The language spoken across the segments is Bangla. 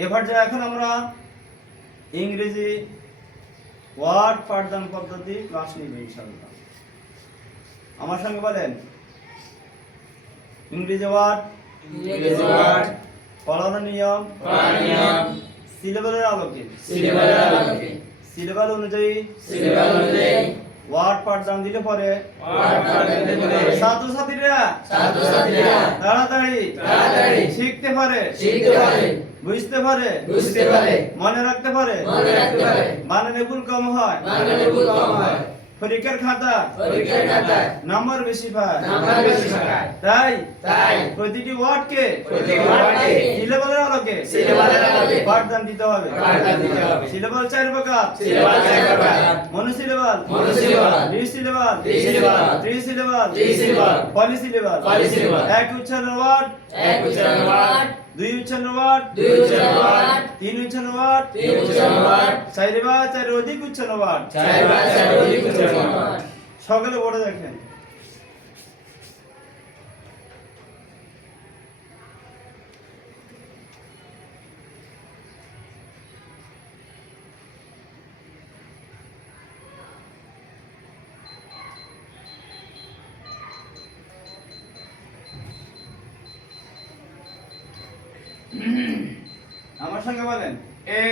এবার যা এখন আমরা ইংরেজি ওয়ার্ড পাঠদান পদ্ধতি ক্লাস নিব ইনশাআল্লাহ। আমার সঙ্গে বলেন ইংরেজি ওয়ার্ড পড়ানোর নিয়ম সিলেবাসের আলোকে সিলেবাস অনুযায়ী ওয়ার্ড পাঠদান দিলে পরে ছাত্রছাত্রীরা তাড়াতাড়ি শিখতে পারে বুঝতে পারে মনে রাখতে পারে মানে ভুল কম হয় পরীক্ষার খাতা নাম্বার বেশি পায় তাই প্রতিটি ওয়ার্ডকে সিলেবাসের আলোকে পাঠদান দিতে হবে। সিলেবাস 4 প্রকার: মনোসিলেবাস, রিসিলেবাস, ত্রিসিলেবাস, পলিসিলেবাস। এক উচ্চারণ ওয়ার্ড, 2 উচ্চারণ ওয়ার্ড, 3 উচ্চারণ ওয়ার্ড, 4 বা 4 অধিক উচ্চারণ ওয়ার্ড। সকলে পড়ে দেখেন। আমার সঙ্গে বলেন A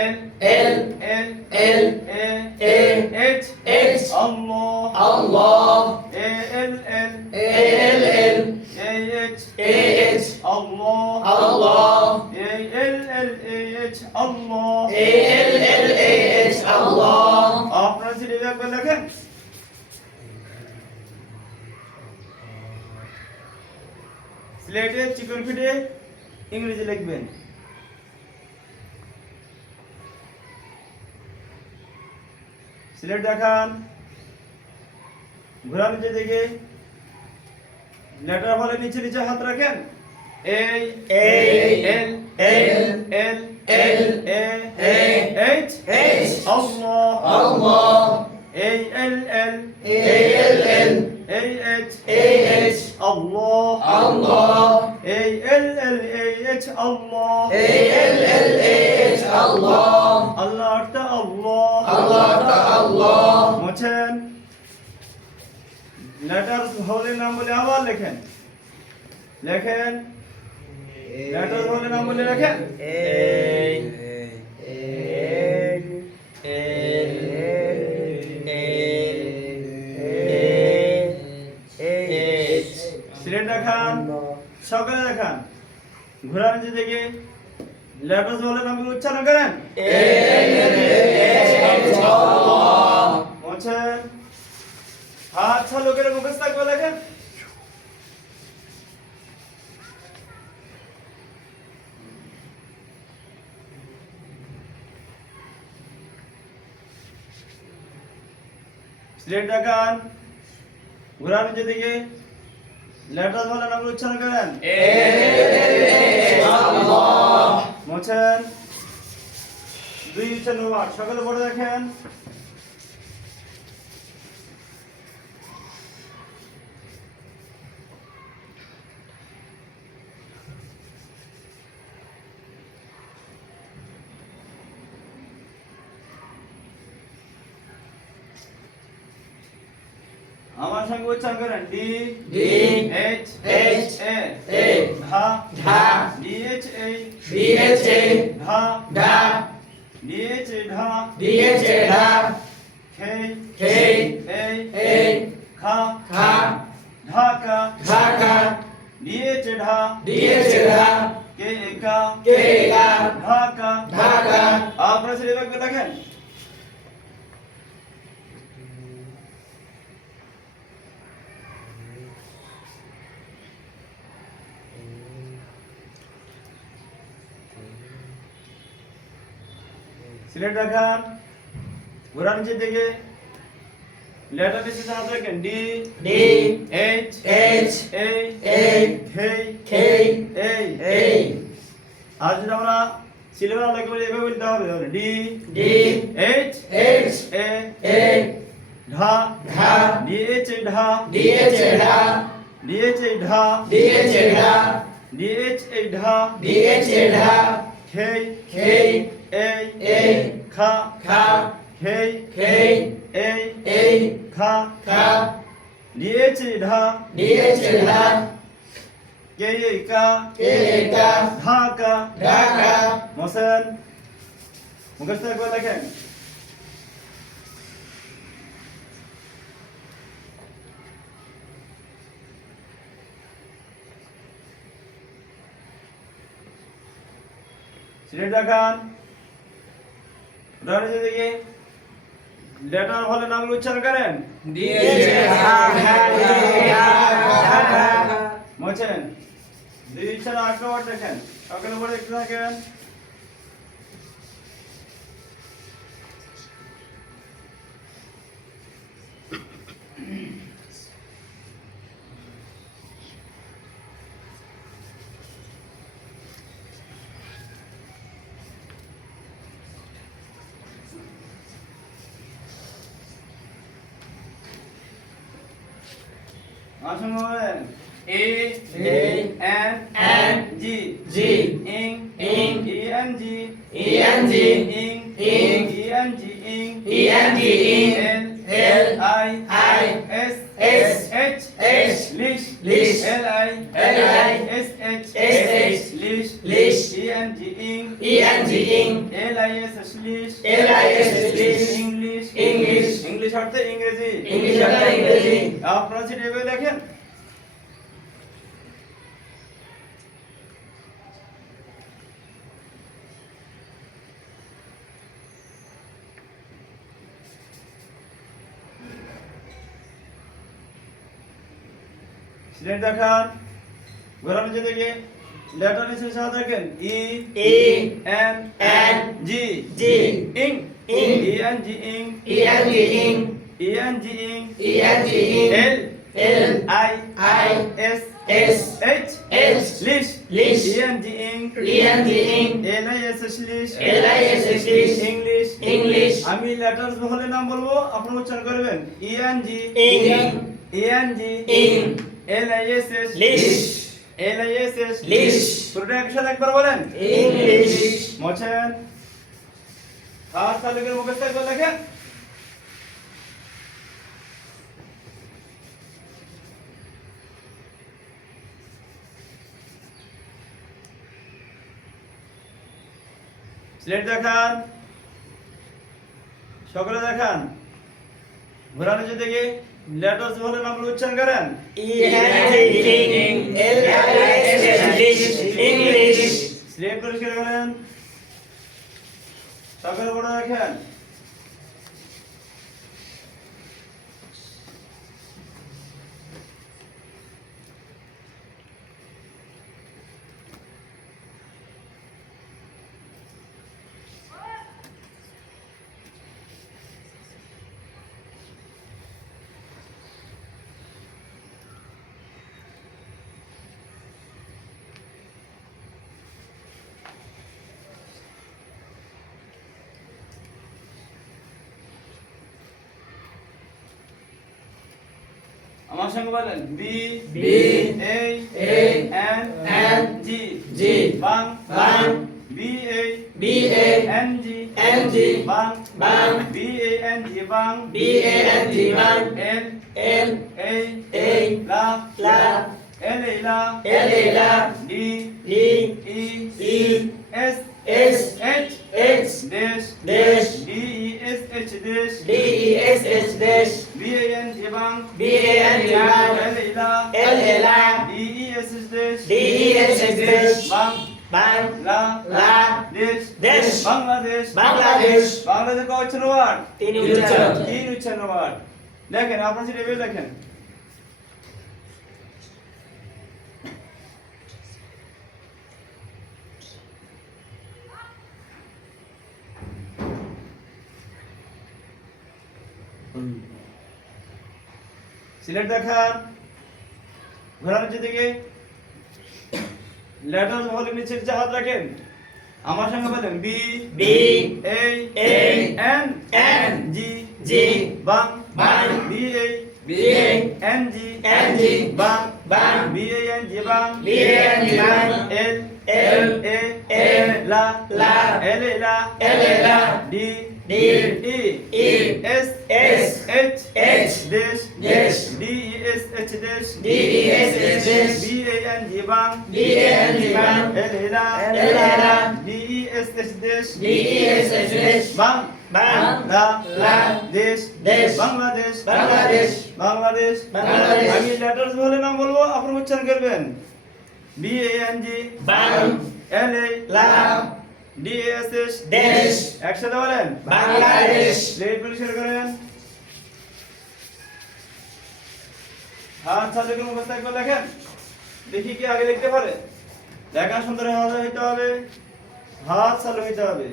L L L L A H H Allah A L L L L A H H Allah A L L A H Allah A L L A H Allah. আপনারা সিলেবাস লেখেন। স্লেটে চিকন ফিটে ইংরেজি লিখবেন। সিলেট দেখান, ঘোরা নিচে দিকে, লেটার ফলে নিচে নিচে হাত রাখেন। এই এল L L L A H H আল্লাহ এই এল এল এল এল এই এইচ এইচ আল্লাহ এই এল এল এইচ আল্লাহ এই এল এল এইচ আল্লাহ। আল্লাহ অর্থ আল্লাহ মোছেন। লেটার হলে নাম বলে আবার লেখেন লেখেন লেটার হলে নাম বলে লেখেন। সিলেট দেখান, সকালে দেখান, ঘোড়ার নিচে থেকে লেটার হলে নাম উচ্চারণ করেন। মোছেন। আচ্ছা লোকের মুখস্থ করে লেখেন। সিলেট দেখান, ঘোড়ার নিচে দিকে লেটার হলে নাম উচ্চারণ করেন। মোছেন। 2 উচ্চারণ ওয়ার্ড সকালে পড়ে দেখেন। আমার সঙ্গে উচ্চারণ করেন। ডি এইচ এইচ এ ধা ডি এইচ এ ধা ডি এইচ এ ধা খে এ খা ঢাকা ডি এইচ এ ধা কে কা ঢাকা। আপনারা সিলেবাস দেখেন। সিলেট দেখান, ঘোড়া নিচে থেকে লেটার বেশি হাত রাখেন। ডি এইচ এ খে এ। আর যদি আমরা সিলেবাস লিখবো এভাবে বলতে হবে। ডি এইচ এ ঢা ডি এইচ এ ঢা ডি এইচ এ ঢা ডি এইচ এ ঢা ডি এইচ এ ঢা K K A A K K K K A A K K DH ঢা DH ঢা K K K K Dhaka Dhaka Mohsen মুখস্থ করে দেখেন সিলেট দেখান উদাহরণ দিকে লেটার হলে নামগুলো উচ্চারণ করেন মোছেন দুই ইচ্ছার আগ্রহ দেখেন সকালে পরে একটু থাকেন আসুন বলেন A N G G ing ing E N G ENG ing ing E N G ing ENG ing L L I I S S H H lish lish L I S H SH lish lish E N G ing ENG ing L I S H lish LIS lish English English English অর্থে ইংরেজি English অর্থে ইংরেজি আপনারা সেটা এভাবে দেখেন সিলেট দেখান ঘোরানো যে দেখে লেটার নিচে সাথে দেখেন ই E N N G G ইং ing ই এন জি ইং ENG ing E N G ইং ENG ing L L I I S S H H লিশ lish E N G ইং ENG ing L I S S লিশ LIS lish English English আমি লেটার হলে নাম বলবো আপনারা উচ্চারণ করবেন E N G ing E N G ing L I S S lish L I S S lish পুরোটা একসাথে একবার বলেন English মোছেন আর তালুকের মুখস্থ করে লেখেন স্লেট দেখান সকলে দেখান ঘোরানো যে দেখে লেটার্স বলে নামগুলো উচ্চারণ করেন ENG ing LIS lish English slate পরিষ্কার করেন সকলে বড় দেখেন আমার সঙ্গে বলেন B B A A N N G G বাং বাং B A B A N G N G বাং বাং বি এ এন জি বাং B A N G বাং এল L এ A লা লা এল এ লা L A লা D D E E S S H H দেশ dash D E S H দেশ D E S H dash B A N G বাং B A N G বাং এল এ লা L A লা ডি ই এস এস দেশ D E S H dash বাং বাং লা লা দেশ দেশ বাংলাদেশ বাংলাদেশ বাংলাদেশ কয়জন ওয়ার্ড তিন উচ্চারণ তিন উচ্চারণ ওয়ার্ড দেখেন আপনারা সেটা এভাবে দেখেন সিলেট দেখান ঘোরানোর দিকে লেটার হলে নিচে যে হাত রাখেন আমার সঙ্গে বলেন B B A A N N G G বাং বাং B A B A N G N G বাং বাং বি এ এন জি বাং B A N G বাং এল L A A La La L La L La D D E E S S H H dash dash D E S H dash D E S H dash B A N G bang B A N G bang L La L La D E S H dash D E S H dash bang bang La La দেশ দেশ বাংলাদেশ বাংলাদেশ বাংলাদেশ বাংলাদেশ আমি লেটার্স বলে নাম বলবো আপনি উচ্চারণ করবেন বি এ এন জি বাং এল এ লা ডি এস এস দেশ একসাথে বলেন বাংলাদেশ লেট পরিষ্কার করেন হাত চালু করে মুখস্থ করে লেখেন দেখি কি আগে লিখতে পারে লেখা সুন্দর হইতে হবে হাত চালু হইতে হবে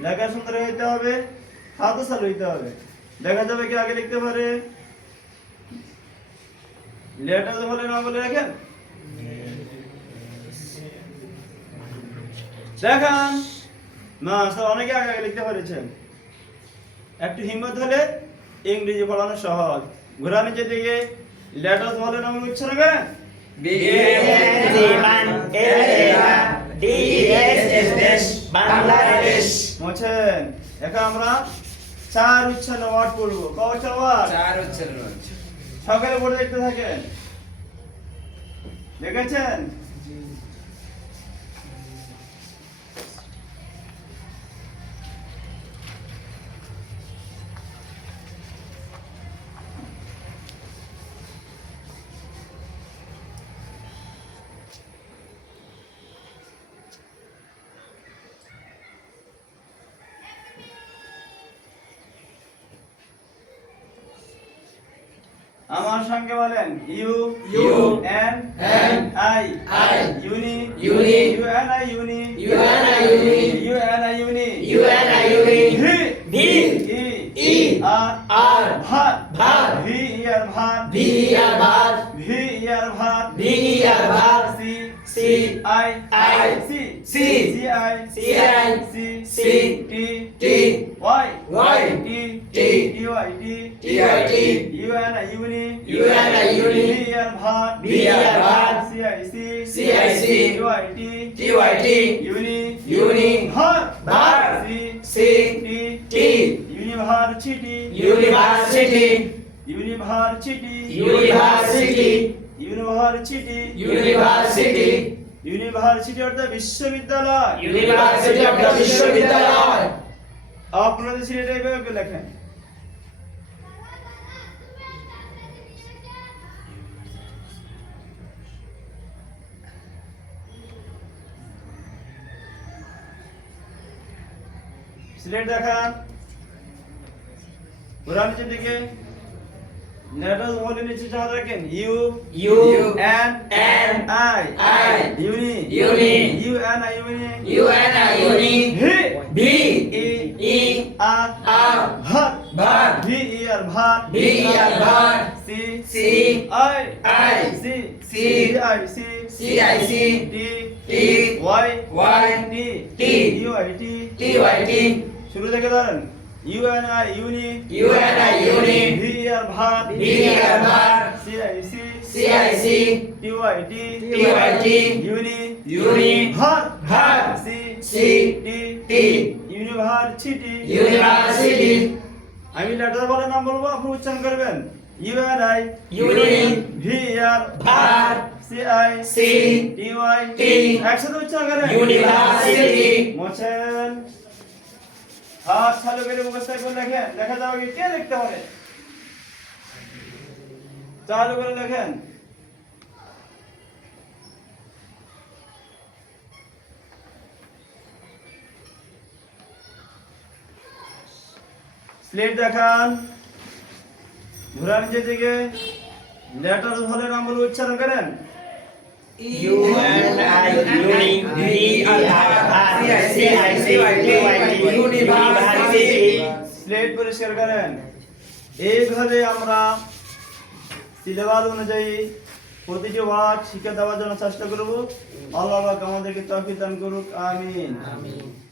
লেখা সুন্দর হইতে হবে হাতও চালু হইতে হবে দেখা যাবে কি আগে লিখতে পারে লেটার বলে না বলে রাখেন দেখান মাস্টার অনেকে আগে আগে লিখতে পেরেছেন একটু হিম্মত হলে ইংরেজি পড়ানো সহজ ঘোরানো যেদিকে লেটার বলে নাম উচ্চারণ করেন B A N G bang L A La D E S H dash Bangladesh মোছেন এখন আমরা চার উচ্চারণ ওয়ার্ড পড়বো ক উচ্চারণ ওয়ার্ড চার উচ্চারণ সকালে পড়ে দেখতে থাকেন দেখেছেন আমার সঙ্গে বলেন U U N N I I uni uni U N I uni U N I uni U N I uni U N I uni V V E E R R ভাত ভাত ভি ইয়ার ভাত ভি আর ভাত ভি ইয়ার ভাত ভি আর ভাত C C I I C C C I C I C C T T Y Y T T U I T T I T U N I uni U N I uni V er ভাত ভি আর ভাত C I C C I C U I T T Y T uni uni ভাত ভাত C C T T university university university university university university university অর্থাৎ বিশ্ববিদ্যালয় ইউনিভার্সিটি একটা বিশ্ববিদ্যালয় আপনাদের সিলেটে এইভাবে লেখেন সিলেট দেখান পুরান দিকে লেটার বলে নিচে জমা রাখেন U U N N I I uni uni U N I uni U N I uni V V E E R R ভাত ভাত ভি ইয়ার ভাত ভি আর ভাত C C I I C C I C C I C T T Y Y T T U I T T Y T শুরু থেকে ধরেন U N I uni U N I uni V er ভাত ভি আর ভাত C I C C I C T Y T T Y T uni uni ভাত ভাত C C T T university university আমি লেটার বলে নাম বলবো আপনি উচ্চারণ করবেন U N I uni V R ভাত C I C T Y T একসাথে উচ্চারণ করেন ইউনিভার্সিটি মোছেন হাত চালু করে মুখস্থ করে লেখেন দেখা যাবে কি কে লিখতে পারে চালু করে লেখেন স্লেট দেখান ঘোরান যেদিকে লেটার হলে নাম বলে উচ্চারণ করেন U N I uni V R ভাত C I C T Y T university slate পরিষ্কার করেন এইভাবে আমরা সিলেবাস অনুযায়ী প্রতিটি ওয়ার্ড শিক্ষা দেওয়ার জন্য চেষ্টা করব আল্লাহ পাক আমাদেরকে তৌফিক দান করুক আমিন আমিন